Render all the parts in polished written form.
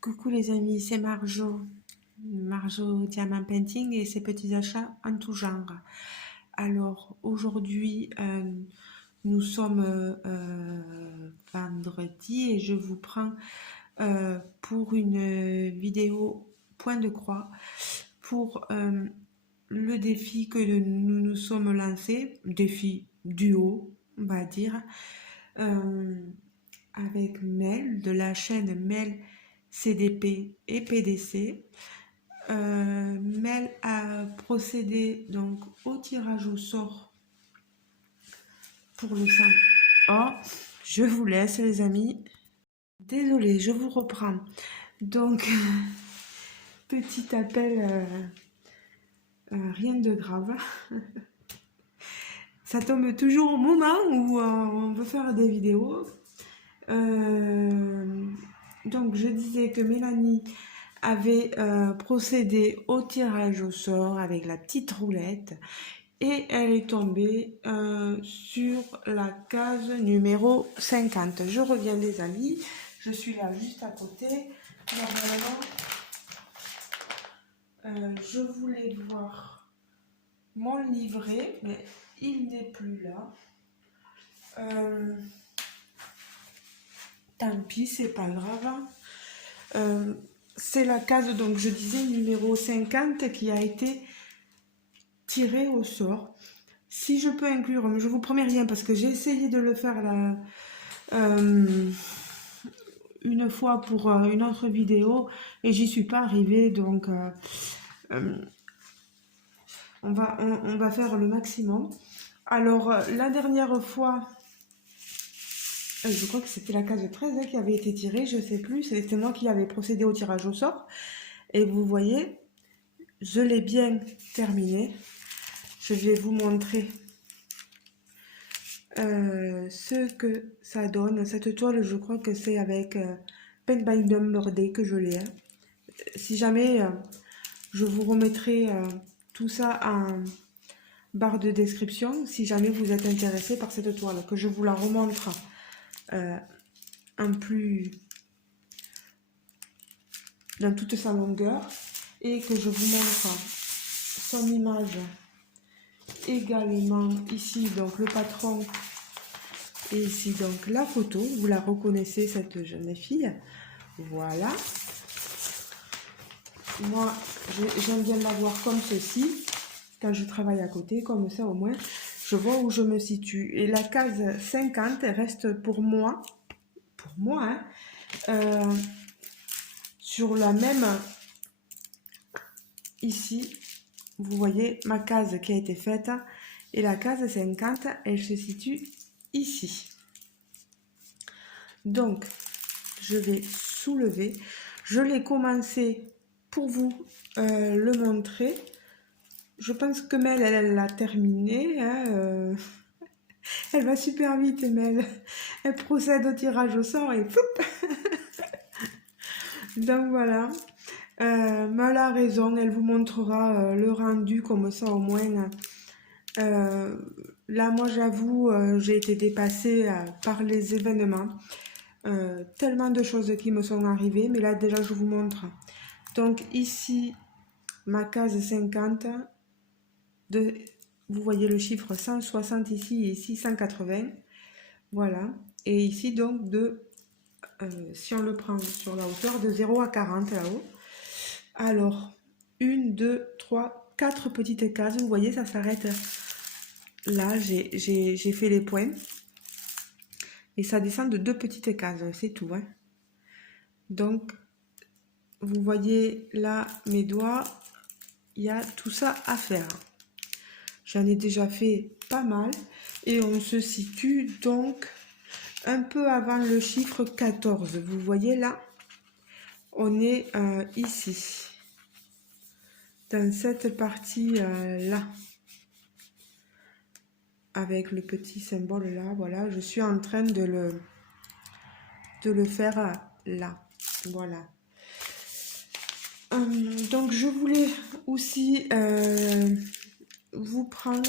Coucou les amis, c'est Marjo. Marjo Diamant Painting et ses petits achats en tout genre. Alors aujourd'hui, nous sommes vendredi et je vous prends pour une vidéo point de croix pour le défi que nous nous sommes lancés, défi duo, on va dire, euh, avec Mel de la chaîne Mel CDP et PDC. Mel a procédé donc au tirage au sort pour le sang. Oh, je vous laisse les amis. Désolée, je vous reprends. Donc, petit appel, rien de grave. Ça tombe toujours au moment où on veut faire des vidéos. Donc, je disais que Mélanie avait procédé au tirage au sort avec la petite roulette et elle est tombée sur la case numéro 50. Je reviens les amis, je suis là juste à côté. Normalement, je voulais voir mon livret, mais il n'est plus là. Tant pis, c'est pas grave. C'est la case, donc je disais, numéro 50 qui a été tirée au sort. Si je peux inclure, mais je vous promets rien parce que j'ai essayé de le faire là, une fois pour une autre vidéo et j'y suis pas arrivée, donc on va faire le maximum. Alors la dernière fois, je crois que c'était la case 13 qui avait été tirée, je sais plus, c'était moi qui avais procédé au tirage au sort et vous voyez, je l'ai bien terminé. Je vais vous montrer ce que ça donne. Cette toile, je crois que c'est avec Paint by Number Day que je l'ai. Si jamais, je vous remettrai tout ça en barre de description. Si jamais vous êtes intéressé par cette toile, que je vous la remontre en plus dans toute sa longueur et que je vous montre son image également ici, donc le patron. Et ici donc la photo, vous la reconnaissez cette jeune fille, voilà. Moi j'aime bien la voir comme ceci, quand je travaille à côté, comme ça au moins je vois où je me situe. Et la case 50 reste pour moi hein, sur la même, ici, vous voyez ma case qui a été faite, et la case 50, elle se situe ici. Donc, je vais soulever. Je l'ai commencé pour vous le montrer. Je pense que Mel, elle l'a terminé. Hein, elle va super vite, Mel. Elle procède au tirage au sort et poup. Donc voilà. Mel a raison, elle vous montrera le rendu comme ça au moins. Là, moi, j'avoue, j'ai été dépassée par les événements. Tellement de choses qui me sont arrivées, mais là déjà je vous montre. Donc ici, ma case 50, vous voyez le chiffre 160 ici et ici 180, voilà. Et ici donc si on le prend sur la hauteur, de 0 à 40 là-haut. Alors, 1, 2, 3, 4 petites cases, vous voyez ça s'arrête là, j'ai fait les points. Et ça descend de 2 petites cases, c'est tout. Hein. Donc, vous voyez là mes doigts, il y a tout ça à faire. J'en ai déjà fait pas mal et on se situe donc un peu avant le chiffre 14. Vous voyez là, on est ici, dans cette partie là, avec le petit symbole là, voilà, je suis en train de le faire là, voilà. Donc je voulais aussi vous prendre,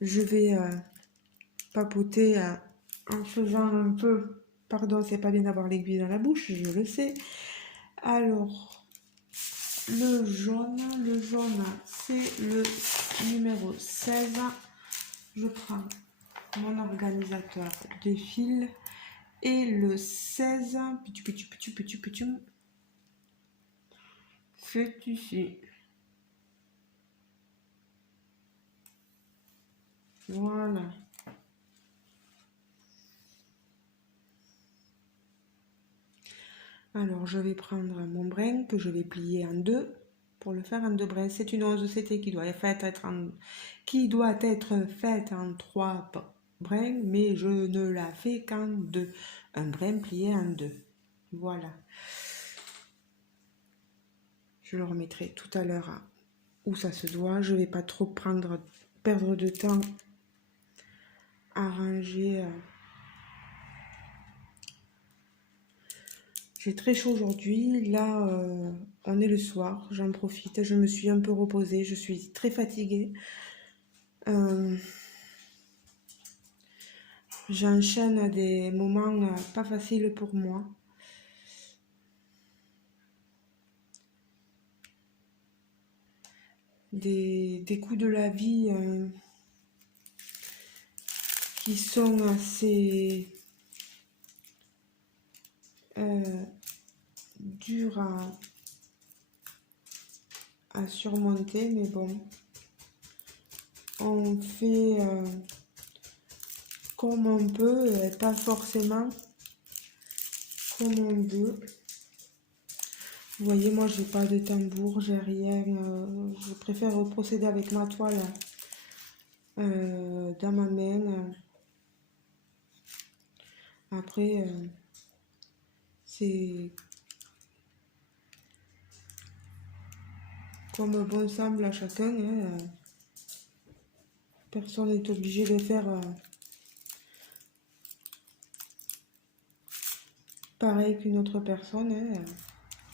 je vais papoter en faisant un peu Pardon, c'est pas bien d'avoir l'aiguille dans la bouche, je le sais. Alors, le jaune, c'est le numéro 16. Je prends mon organisateur de fil et le 16, c'est ici. Voilà. Alors, je vais prendre mon brin que je vais plier en deux pour le faire en deux brins. C'est une 11 CT qui doit être faite en 3 brins, mais je ne la fais qu'en deux. Un brin plié en deux. Voilà. Je le remettrai tout à l'heure où ça se doit. Je ne vais pas trop perdre de temps à ranger. J'ai très chaud aujourd'hui. Là, on est le soir. J'en profite. Je me suis un peu reposée. Je suis très fatiguée. J'enchaîne à des moments pas faciles pour moi. Des coups de la vie qui sont assez durs à surmonter, mais bon, on fait comme on peut, et pas forcément comme on veut. Vous voyez, moi, j'ai pas de tambour, j'ai rien. Je préfère procéder avec ma toile dans ma main. Après, c'est comme bon semble à chacun. Hein. Personne n'est obligé de faire pareil qu'une autre personne. Hein.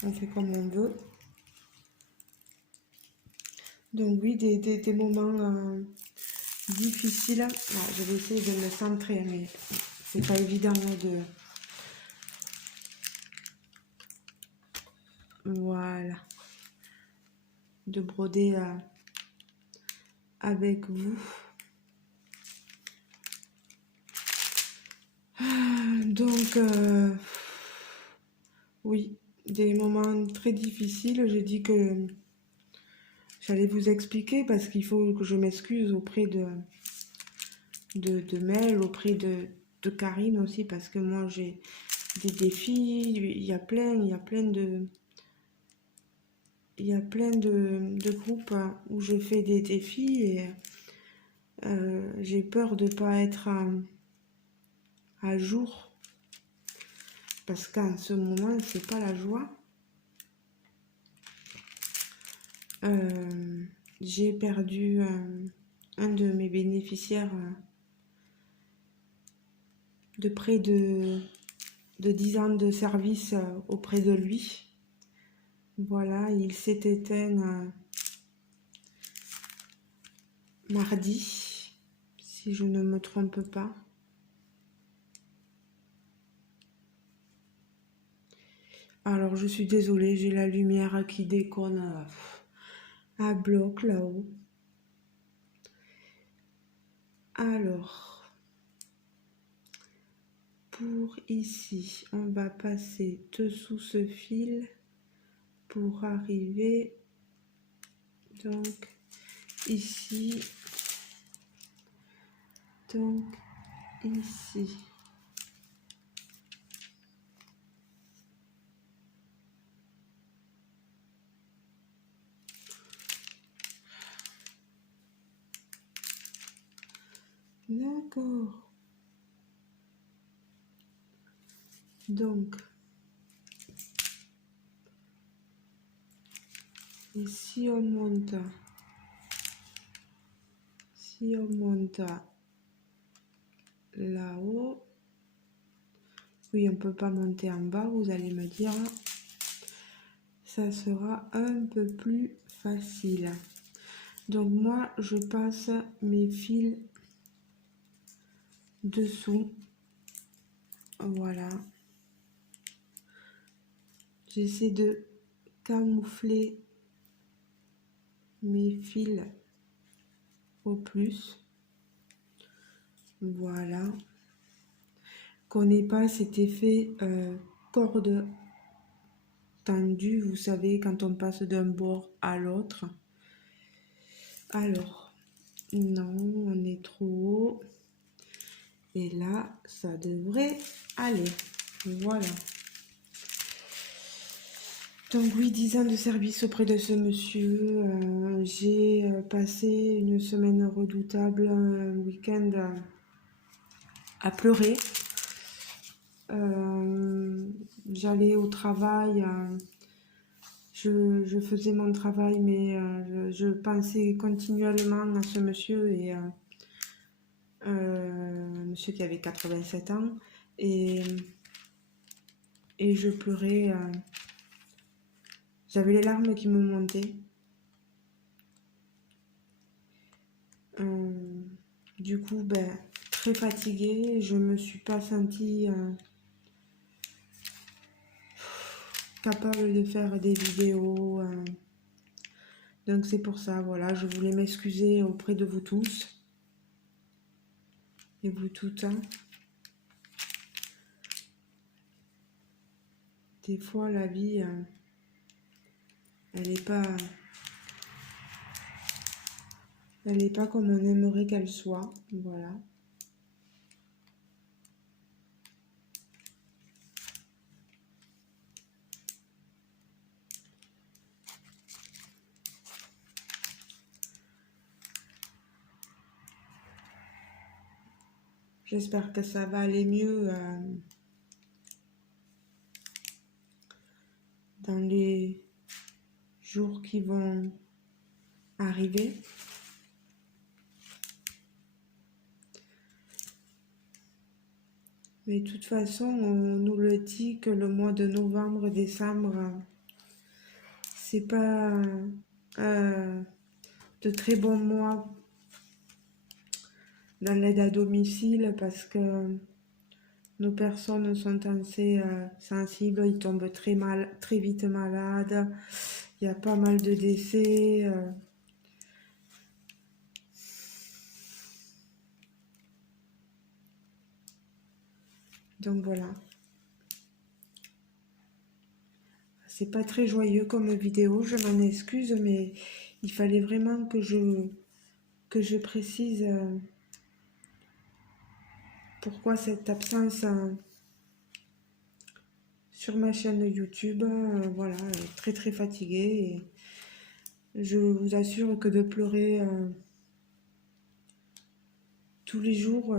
On fait comme on veut. Donc oui, des moments difficiles. Ah, je vais essayer de me centrer, mais c'est pas évident de... Voilà. De broder avec vous. Donc, oui, des moments très difficiles. J'ai dit que j'allais vous expliquer parce qu'il faut que je m'excuse auprès de Mel, auprès de Karine aussi, parce que moi j'ai des défis. Il y a plein de groupes où je fais des défis et j'ai peur de ne pas être à jour. Parce qu'en ce moment, c'est pas la joie. J'ai perdu un de mes bénéficiaires de près de 10 ans de service auprès de lui. Voilà, il s'est éteint mardi, si je ne me trompe pas. Alors, je suis désolée, j'ai la lumière qui déconne à bloc là-haut. Alors, pour ici, on va passer dessous ce fil pour arriver donc ici, donc ici. D'accord. Donc, et si on monte là-haut, oui, on ne peut pas monter en bas, vous allez me dire, ça sera un peu plus facile. Donc moi, je passe mes fils dessous. Voilà. J'essaie de camoufler mes fils au plus. Voilà. Qu'on n'ait pas cet effet corde tendue, vous savez, quand on passe d'un bord à l'autre. Alors, non, on est trop haut. Et là, ça devrait aller. Voilà. Donc oui, 10 ans de service auprès de ce monsieur. J'ai passé une semaine redoutable, un week-end à pleurer. J'allais au travail, je faisais mon travail, mais je pensais continuellement à ce monsieur et un monsieur qui avait 87 ans et je pleurais. J'avais les larmes qui me montaient. Du coup, ben, très fatiguée, je me suis pas sentie capable de faire des vidéos. Donc c'est pour ça, voilà, je voulais m'excuser auprès de vous tous et vous toutes, hein. Des fois, la vie, elle est pas comme on aimerait qu'elle soit, voilà. J'espère que ça va aller mieux dans les jours qui vont arriver. Mais de toute façon, on nous le dit que le mois de novembre, décembre, c'est pas de très bons mois dans l'aide à domicile parce que nos personnes sont assez sensibles, ils tombent très vite malades, il y a pas mal de décès. Donc voilà. C'est pas très joyeux comme vidéo, je m'en excuse, mais il fallait vraiment que je précise pourquoi cette absence sur ma chaîne YouTube. Voilà, très très fatiguée. Et je vous assure que de pleurer tous les jours,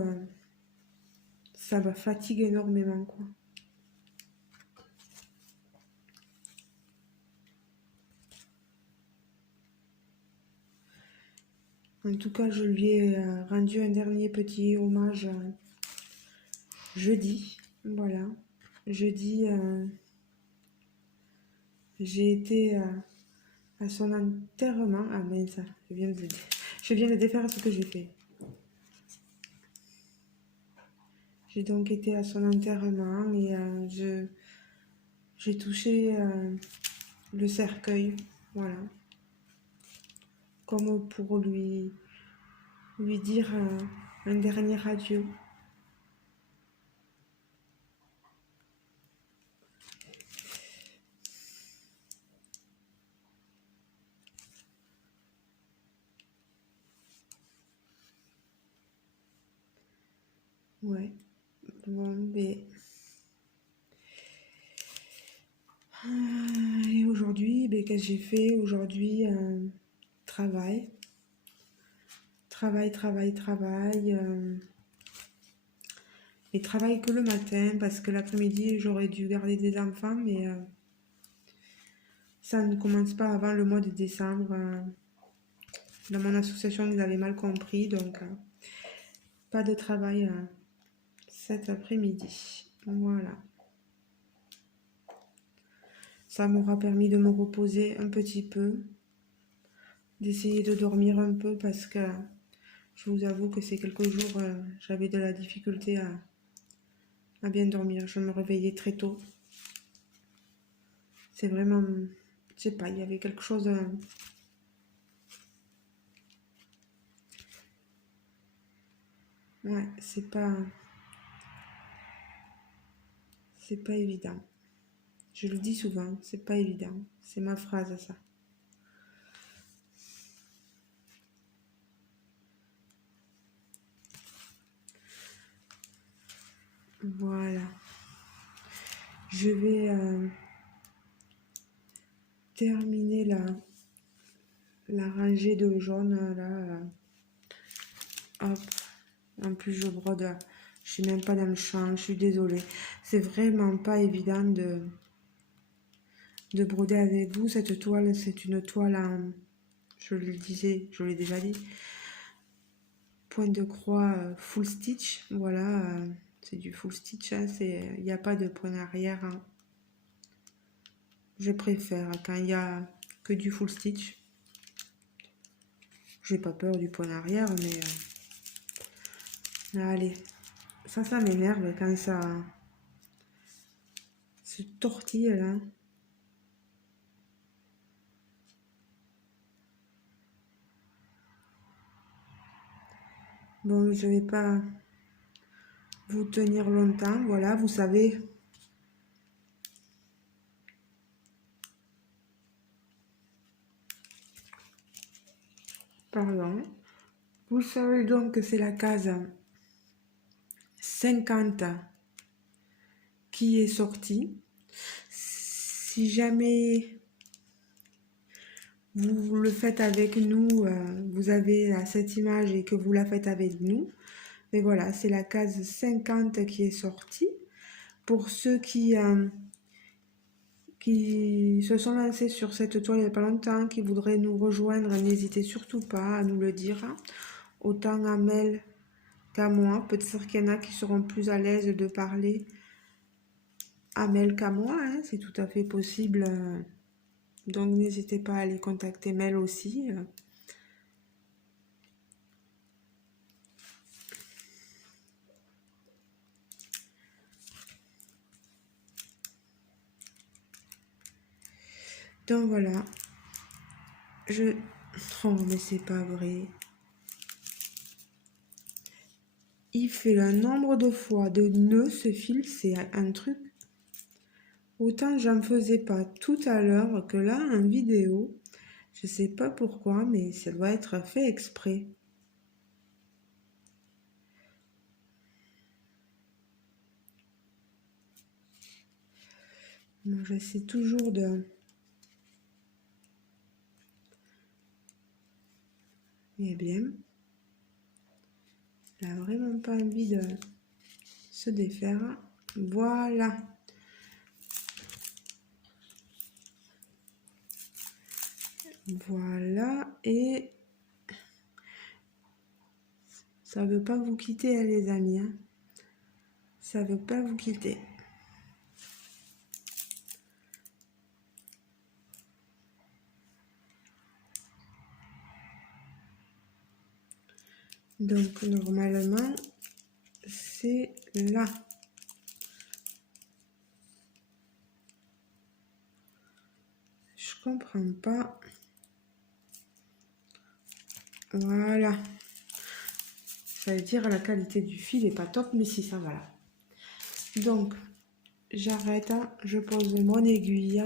ça me fatigue énormément, quoi. En tout cas, je lui ai rendu un dernier petit hommage jeudi. Voilà. Jeudi, j'ai été à son enterrement. Ah mince, je viens de défaire ce que j'ai fait. J'ai donc été à son enterrement et j'ai touché le cercueil. Voilà. Comme pour lui dire un dernier adieu. Ouais. Bon, mais... Et aujourd'hui, ben, qu'est-ce que j'ai fait? Aujourd'hui, travail. Travail. Et travail que le matin, parce que l'après-midi, j'aurais dû garder des enfants, mais ça ne commence pas avant le mois de décembre. Dans mon association, ils avaient mal compris, donc pas de travail cet après-midi. Voilà. Ça m'aura permis de me reposer un petit peu, d'essayer de dormir un peu parce que je vous avoue que ces quelques jours, j'avais de la difficulté à à bien dormir. Je me réveillais très tôt. C'est vraiment, je sais pas, il y avait quelque chose. Ouais, c'est pas évident. Je le dis souvent, c'est pas évident. C'est ma phrase, ça. Voilà. Je vais terminer la rangée de jaune là. Hop. En plus, je brode. Je suis même pas dans le champ. Je suis désolée. C'est vraiment pas évident de broder avec vous. Cette toile, c'est une toile en, je le disais, je l'ai déjà dit, point de croix full stitch. Voilà, c'est du full stitch. Hein, il n'y a pas de point arrière. Hein. Je préfère quand il y a que du full stitch. J'ai pas peur du point arrière, mais allez, ça m'énerve quand ça se tortille là. Bon, je vais pas vous tenir longtemps. Voilà, vous savez. Pardon. Vous savez donc que c'est la case 50 qui est sortie. Si jamais vous le faites avec nous, vous avez cette image et que vous la faites avec nous. Mais voilà, c'est la case 50 qui est sortie. Pour ceux qui se sont lancés sur cette toile il n'y a pas longtemps, qui voudraient nous rejoindre, n'hésitez surtout pas à nous le dire. Autant à Mel qu'à moi. Peut-être qu'il y en a qui seront plus à l'aise de parler à Mel qu'à moi. Hein, c'est tout à fait possible. Donc n'hésitez pas à aller contacter Mel aussi. Donc voilà. Oh mais c'est pas vrai. Il fait le nombre de fois de nœuds ce fil, c'est un truc. Autant j'en faisais pas tout à l'heure que là en vidéo. Je sais pas pourquoi, mais ça doit être fait exprès. Moi, j'essaie toujours de... Eh bien, elle n'a vraiment pas envie de se défaire. Voilà. Voilà. Et ça veut pas vous quitter, hein, les amis. Hein. Ça veut pas vous quitter. Donc, normalement, c'est là. Je comprends pas. Voilà. Ça veut dire la qualité du fil est pas top, mais si ça va là. Donc, j'arrête, hein, je pose mon aiguille.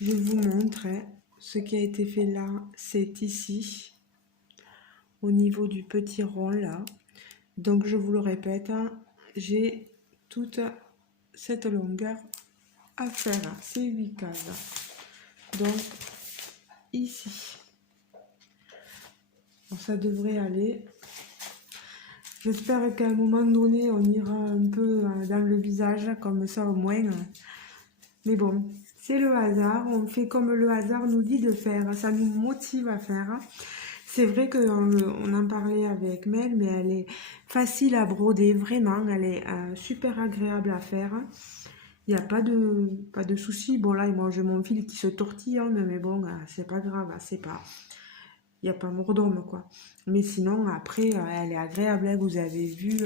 Je vous montre hein, ce qui a été fait là. C'est ici, au niveau du petit rond là. Donc, je vous le répète, hein, j'ai toute cette longueur à faire. C'est 8 cases. Donc, ici. Bon, ça devrait aller. J'espère qu'à un moment donné, on ira un peu dans le visage, comme ça au moins. Mais bon, c'est le hasard. On fait comme le hasard nous dit de faire. Ça nous motive à faire. C'est vrai qu'on en parlait avec Mel, mais elle est facile à broder, vraiment. Elle est super agréable à faire. Il n'y a pas de souci. Bon, là, moi, j'ai mon fil qui se tortille, hein, mais bon, c'est pas grave. C'est pas... Il n'y a pas mort d'homme, quoi. Mais sinon, après, elle est agréable. Hein, vous avez vu,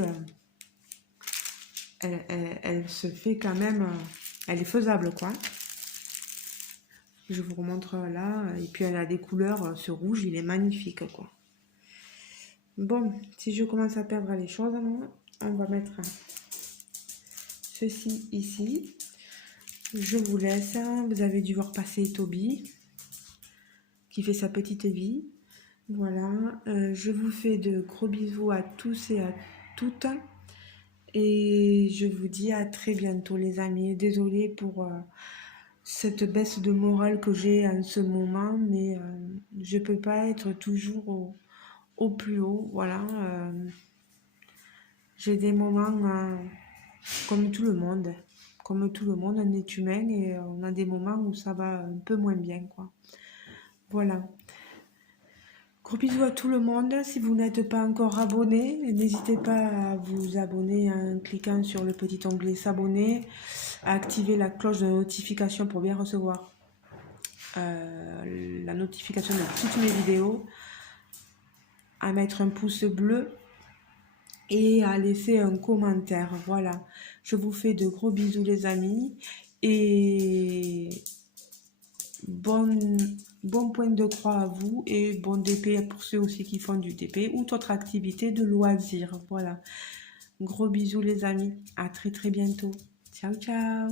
elle se fait quand même, elle est faisable quoi. Je vous remontre là, et puis elle a des couleurs, ce rouge il est magnifique quoi. Bon, si je commence à perdre les choses, on va mettre ceci ici. Je vous laisse, vous avez dû voir passer Toby qui fait sa petite vie. Voilà, je vous fais de gros bisous à tous et à toutes. Et je vous dis à très bientôt les amis. Désolée pour cette baisse de morale que j'ai en ce moment, mais je peux pas être toujours au plus haut. Voilà, j'ai des moments comme tout le monde. Comme tout le monde, on est humain et on a des moments où ça va un peu moins bien, quoi. Voilà. Gros bisous à tout le monde. Si vous n'êtes pas encore abonné, n'hésitez pas à vous abonner en cliquant sur le petit onglet s'abonner, à activer la cloche de notification pour bien recevoir la notification de toutes mes vidéos, à mettre un pouce bleu et à laisser un commentaire. Voilà. Je vous fais de gros bisous les amis et bon point de croix à vous et bon DP pour ceux aussi qui font du DP ou d'autres activités de loisirs. Voilà. Gros bisous les amis. À très très bientôt. Ciao ciao.